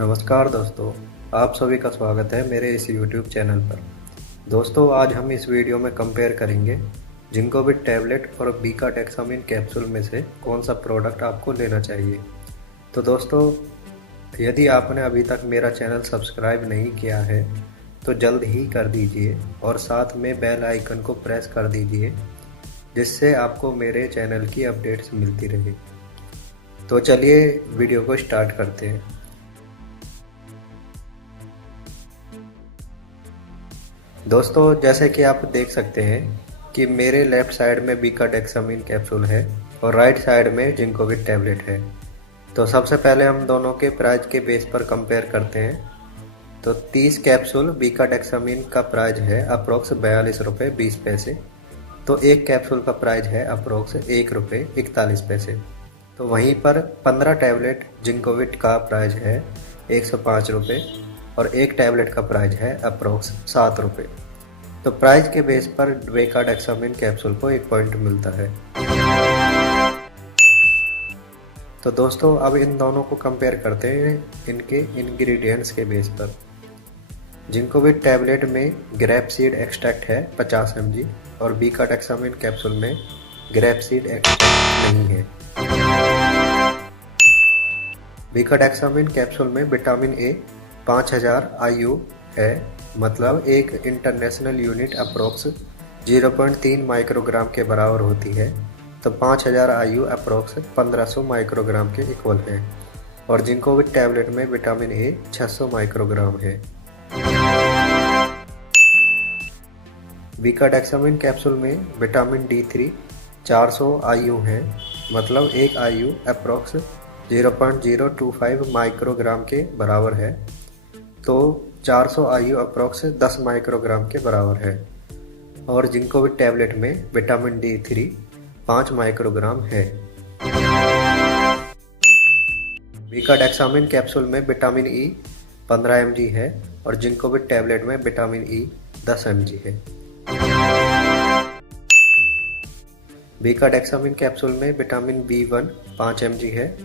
नमस्कार दोस्तों, आप सभी का स्वागत है मेरे इस YouTube चैनल पर। दोस्तों, आज हम इस वीडियो में कंपेयर करेंगे जिंकोविट टैबलेट और बीकाटेक्सामिन कैप्सूल में से कौन सा प्रोडक्ट आपको लेना चाहिए। तो दोस्तों, यदि आपने अभी तक मेरा चैनल सब्सक्राइब नहीं किया है तो जल्द ही कर दीजिए और साथ में बेल आइकन को प्रेस कर दीजिए, जिससे आपको मेरे चैनल की अपडेट्स मिलती रहे। तो चलिए वीडियो को स्टार्ट करते हैं। दोस्तों, जैसे कि आप देख सकते हैं कि मेरे लेफ़्ट साइड में बीकाटेक्सामिन कैप्सूल है और राइट साइड में जिंकोविट टैबलेट है। तो सबसे पहले हम दोनों के प्राइस के बेस पर कंपेयर करते हैं। तो 30 कैप्सूल बीकाटेक्सामिन का प्राइस है अप्रोक्स 42 रुपये 20 पैसे। तो एक कैप्सूल का प्राइस है अप्रोक्स 1 रुपये 41 पैसे। तो वहीं पर 15 टैबलेट जिंकोविट का प्राइस है 105 रुपये और एक टैबलेट का प्राइस है अप्रोक्स 7 रुपये। तो प्राइस के बेस पर बीकाटेक्सामिन कैप्सूल को 1 पॉइंट मिलता है। तो दोस्तों, अब इन दोनों को कंपेयर करते हैं इनके इंग्रेडिएंट्स के बेस पर। जिंकोविट टैबलेट में ग्रेप सीड एक्सट्रैक्ट है 50 mg और बीकाटेक्सामिन कैप्सूल में ग्रेप सीड एक्सट्रैक्ट नहीं है। बीकाटेक्सामिन कैप्सूल में विटामिन ए 5000 IU है, मतलब एक इंटरनेशनल यूनिट अप्रोक्स 0.3 माइक्रोग्राम के बराबर होती है। तो 5000 IU अप्रोक्स 1500 माइक्रोग्राम के इक्वल है। और जिंकोविट टैबलेट में विटामिन ए 600 माइक्रोग्राम है। बीकाटेक्सामिन कैप्सूल में विटामिन D3 400 IU है, मतलब एक IU अप्रोक्स 0.025 माइक्रोग्राम के बराबर है। तो 400 IU अप्रोक्स 10 माइक्रोग्राम के बराबर है। और जिंकोविट टैबलेट में विटामिन D3 5 माइक्रोग्राम है। बीकाटेक्सामिन कैप्सूल में विटामिन ई 15 mg है और जिंकोविट टैबलेट में विटामिन ई 10 mg है। बीकाटेक्सामिन कैप्सूल में विटामिन B1 5 mg है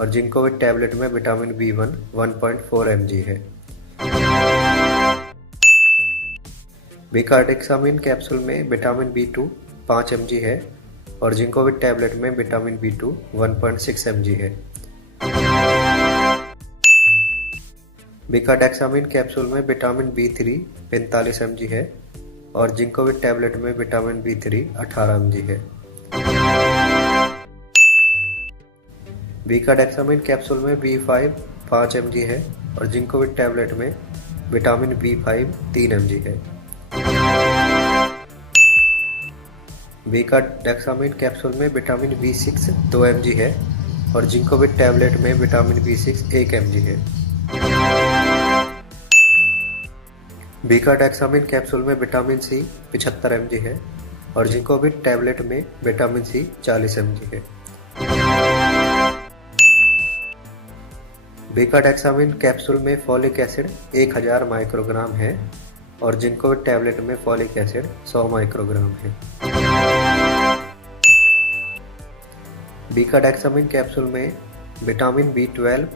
और जिंकोविट टैबलेट में विटामिन B1 1.4 mg है। बीकाटेक्सामिन कैप्सूल में विटामिन B2 5 mg है और जिंकोविट टैबलेट में विटामिन B2 1.6 mg है। बीकाटेक्सामिन कैप्सूल में विटामिन B3 45 mg है और जिंकोविट टैबलेट में विटामिन B3 18 mg है। बीकाटेक्सामिन कैप्सूल में B5 5 mg है और जिंकोविट टैबलेट में विटामिन B5 3 mg है। बीकाटेक्सामिन कैप्सूल में विटामिन B6 2 mg है और जिंकोविट टैबलेट में विटामिन B6 1 mg है। बीकाटेक्सामिन कैप्सूल में विटामिन C 75 mg है और जिंकोविट टैबलेट में विटामिन C 40 mg है। बीकाटेक्सामिन कैप्सूल में फॉलिक एसिड 1000 माइक्रोग्राम है और जिंकोविट टैबलेट में फॉलिक एसिड 100 माइक्रोग्राम है। बीकाटेक्सामिन कैप्सूल में विटामिन B12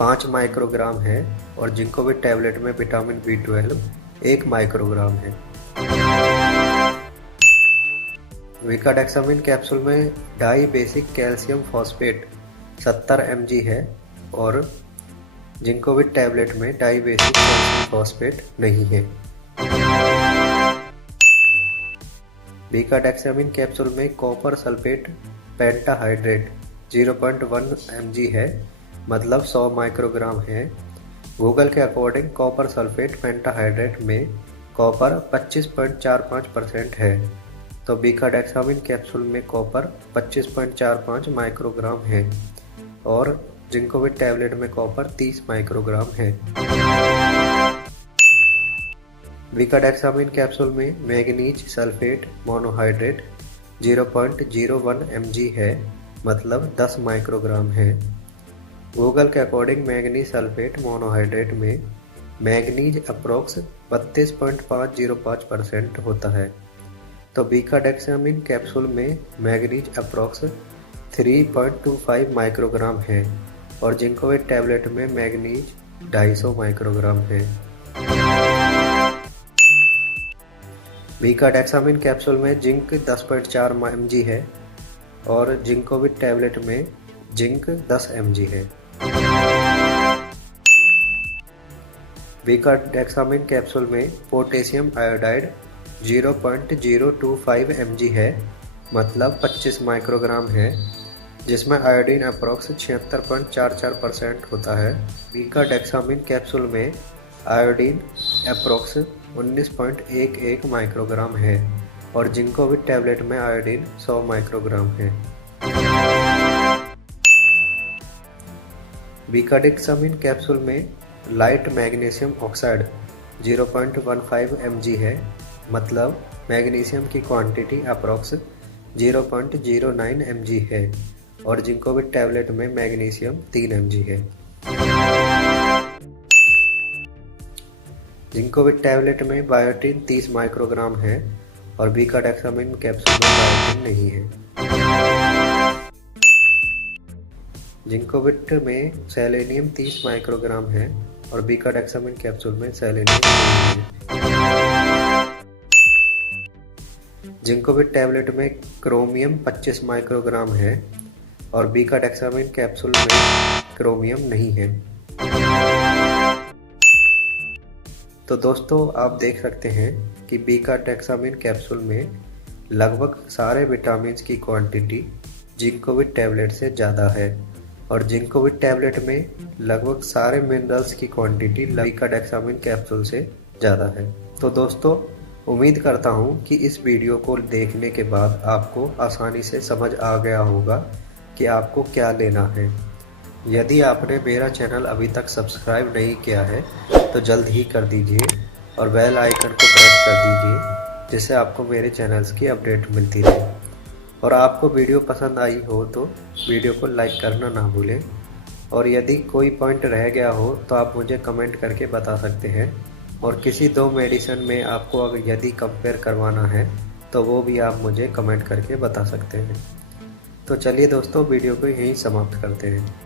5 माइक्रोग्राम है और जिंकोविट टैबलेट में विटामिन B12 1 माइक्रोग्राम है। बीकाटेक्सामिन कैप्सूल में dibasic calcium phosphate 70 mg है और जिंकोविट टैबलेट में डाई बेसिक कैल्शियम फॉस्फेट नहीं है। बीकाटेक्सामिन कैप्सूल में कॉपर सल्फेट पेंटाहाइड्रेट 0.1 mg है, मतलब 100 माइक्रोग्राम है। गूगल के अकॉर्डिंग कॉपर सल्फेट पेंटाहाइड्रेट में कॉपर 25.45% है। तो बीकाटेक्सामिन कैप्सूल में कॉपर 25.45 माइक्रोग्राम है और जिंकोविट टैबलेट में कॉपर 30 माइक्रोग्राम है। बीकाटेक्सामिन कैप्सूल में मैंगनीज सल्फेट मोनोहाइड्रेट 0.01 mg है, मतलब 10 माइक्रोग्राम है। गूगल के अकॉर्डिंग मैंगनीज सल्फेट मोनोहाइड्रेट में मैंगनीज अप्रोक्स 32.505% होता है। तो बीकाटेक्सामिन कैप्सूल में मैंगनीज अप्रोक्स 3.25 माइक्रोग्राम है और जिंकोविट टैबलेट में मैग्नीज 250 माइक्रोग्राम है। बीकाडेक्सामिन कैप्सूल में जिंक 10.4 mg है और जिंकोविट टैबलेट में जिंक 10 mg है। बीकाडेक्सामिन कैप्सूल में पोटेशियम आयोडाइड 0.025 mg है, मतलब 25 माइक्रोग्राम है, जिसमें आयोडीन अप्रॉक्स 76.44% होता है। बीकाडेक्सामिन कैप्सूल में आयोडीन अप्रॉक्स 19.11 माइक्रोग्राम है और जिंकोविट टैबलेट में आयोडीन 100 माइक्रोग्राम है। बीकाडेक्सामिन कैप्सूल में लाइट मैग्नीशियम ऑक्साइड 0.15 mg है, मतलब मैग्नीशियम की क्वांटिटी अप्रॉक्स 0.09 mg है और जिंकोविट टैबलेट में मैग्नीशियम 3 mg है। जिंकोविट टैबलेट में बायोटिन 30 माइक्रोग्राम है और बीकाडेक्सामिन कैप्सूल में बायोटिन नहीं है। जिंकोविट में सेलेनियम 30 माइक्रोग्राम है और बीकाडेक्सामिन कैप्सूल में सेलेनियम नहीं है। जिंकोविट टैबलेट में क्रोमियम 25 माइक्रोग्राम है और बीकाडेक्सामिन कैप्सूल में क्रोमियम नहीं है। तो दोस्तों, आप देख सकते हैं कि बीकाडेक्सामिन कैप्सूल में लगभग सारे विटामिन की क्वांटिटी जिंकोविट टैबलेट से ज़्यादा है और जिंकोविट टैबलेट में लगभग सारे मिनरल्स की क्वांटिटी बीकाडेक्सामिन कैप्सूल से ज़्यादा है। तो दोस्तों, उम्मीद करता हूँ कि इस वीडियो को देखने के बाद आपको आसानी से समझ आ गया होगा कि आपको क्या लेना है। यदि आपने मेरा चैनल अभी तक सब्सक्राइब नहीं किया है तो जल्द ही कर दीजिए और बेल आइकन को प्रेस कर दीजिए, जिससे आपको मेरे चैनल्स की अपडेट मिलती रहे। और आपको वीडियो पसंद आई हो तो वीडियो को लाइक करना ना भूलें और यदि कोई पॉइंट रह गया हो तो आप मुझे कमेंट करके बता सकते हैं और किसी दो मेडिसिन में आपको अगर यदि कंपेयर करवाना है तो वो भी आप मुझे कमेंट करके बता सकते हैं। तो चलिए दोस्तों, वीडियो को यहीं समाप्त करते हैं।